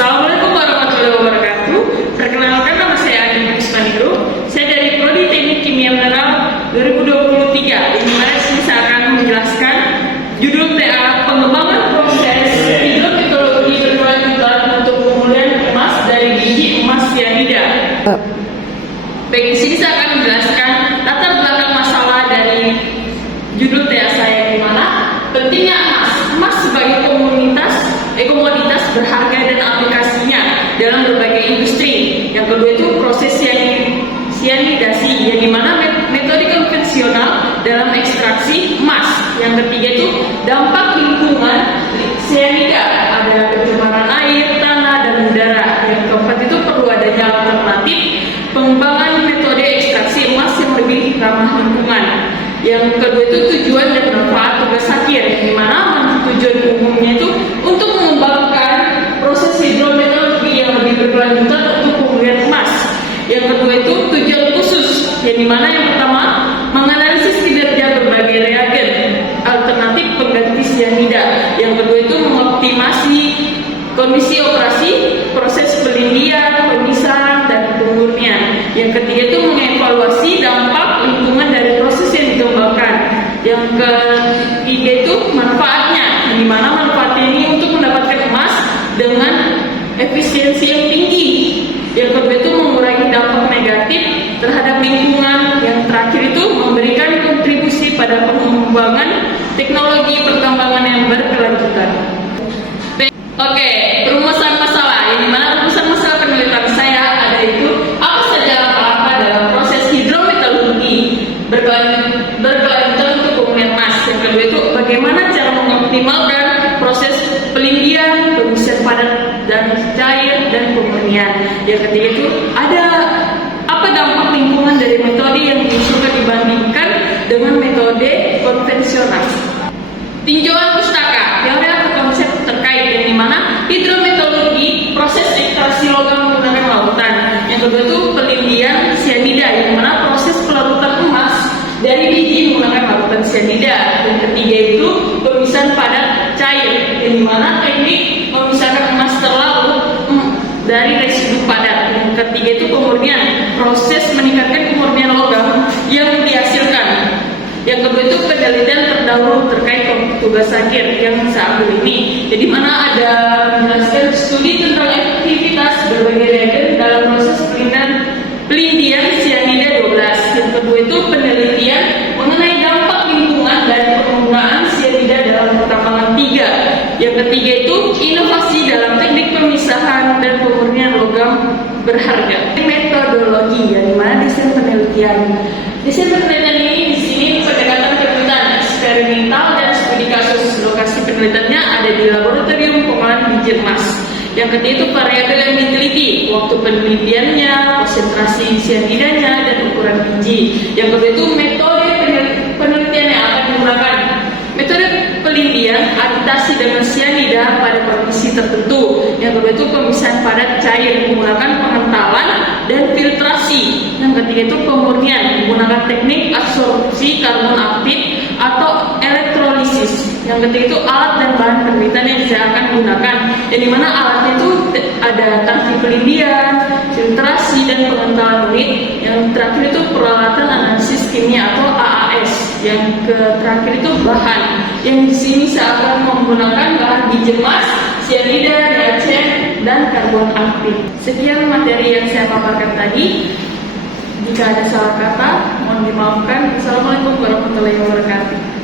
Assalamualaikum warahmatullahi wabarakatuh. Perkenalkan, nama saya Adi Puspaningrum. Saya dari Prodi Teknik Kimia Mineral 2023. Di mana saya akan menjelaskan judul TA pengembangan proses hidrometallurgi berkelanjutan untuk pemulihan emas dari biji emas sianida. Baik, di sini saya akan menjelaskan latar belakang masalah dari judul TA saya, di mana pentingnya emas sebagai komoditas berharga dan aplikasinya dalam berbagai industri. Yang kedua itu proses sianidasi, yang dimana metode konvensional dalam ekstraksi emas. Yang ketiga itu dampak lingkungan sianida, ada pencemaran air, tanah, dan udara. Yang keempat itu perlu adanya alternatif pengembangan metode ekstraksi emas yang lebih ramah lingkungan. Yang kedua itu tujuan dan manfaat tugas akhir, yang dimana tujuan umumnya itu untuk mengembangkan proses hidrometallurgi yang lebih berkelanjutan untuk pemulihan emas. Yang kedua itu tujuan khusus, yang dimana yang pertama menganalisis kinerja berbagai reagen alternatif pengganti sianida. Yang kedua itu mengoptimasi kondisi operasi, proses pelindian, pemisahan, dan pemurnian. Yang ketiga itu mengevaluasi dampak lingkungan dari proses yang dikembangkan. Yang ketiga itu manfaatnya, di mana manfaatnya ini untuk mendapatkan emas dengan efisiensi yang tinggi. Yang kedua itu mengurangi dampak negatif terhadap lingkungan. Yang terakhir itu memberikan kontribusi pada pengembangan teknologi pertambangan yang berkelanjutan. Oke, perumusan masalah, yang dimana perumusan masalah penelitian saya ada itu apa saja langkah dalam proses hidrometallurgi berkelanjutan untuk pemulihan emas. Yang kedua itu bagaimana cara mengoptimalkan proses pelindian, pemisian padat dan cair, dan pemurnian. Yang ketiga itu ada apa dampak lingkungan dari metode yang diusulkan dibandingkan dengan metode konvensional. Tinjauan pustaka yang ada konsep terkait, yang dimana hidrometallurgi proses ekstraksi logam menggunakan lautan. Yang kedua itu pelindian sianida, yang mana proses pelarutan emas dari biji menggunakan lautan sianida. Yang ketiga itu pemisahan padat cair, yang dimana teknik memisahkan emas terlarut dari residu padat. Yang ketiga itu pemurnian, proses meningkatkan pemurnian logam yang dihasilkan. Yang kedua itu penelitian terdahulu terkait tugas akhir yang saya ambil ini, jadi mana ada menjelaskan studi tentang efektivitas berbagai reagen dalam proses pelindian sianida 12. Yang kedua itu penelitian mengenai dampak lingkungan dan penggunaan sianida dalam pertambangan 3. Yang ketiga itu inovasi dalam teknik pemisahan dan pemurnian logam berharga. Metodologi, yang dimana desain penelitian. Desain penelitian ini di sini pendekatan penelitian eksperimental dan studi kasus. Lokasi penelitiannya ada di laboratorium pengolahan biji emas. Yang ketiga itu variabel yang diteliti, waktu penelitiannya, konsentrasi sianidanya, dan ukuran biji. Yang kedua itu metode penelitian yang akan digunakan. Metode pelindian aditasi dengan sianida pada kondisi tertentu. Yang kedua itu pemisahan padat cair menggunakan pengentalan dan filtrasi. Yang ketiga itu pemurnian menggunakan teknik absorpsi karbon aktif atau elektrolisis. Yang ketiga itu alat dan bahan penelitian yang saya akan gunakan, yang dimana alatnya itu ada tangki pelindian, filtrasi, dan pengentalan unit. Yang terakhir itu peralatan analisis kimia atau AAS. Yang terakhir itu bahan, yang di sini saya akan menggunakan bahan biji emas, sianida, reagen, dan karbon aktif. Sekian materi yang saya paparkan tadi. Jika ada salah kata, mohon dimaafkan. Assalamualaikum warahmatullahi wabarakatuh.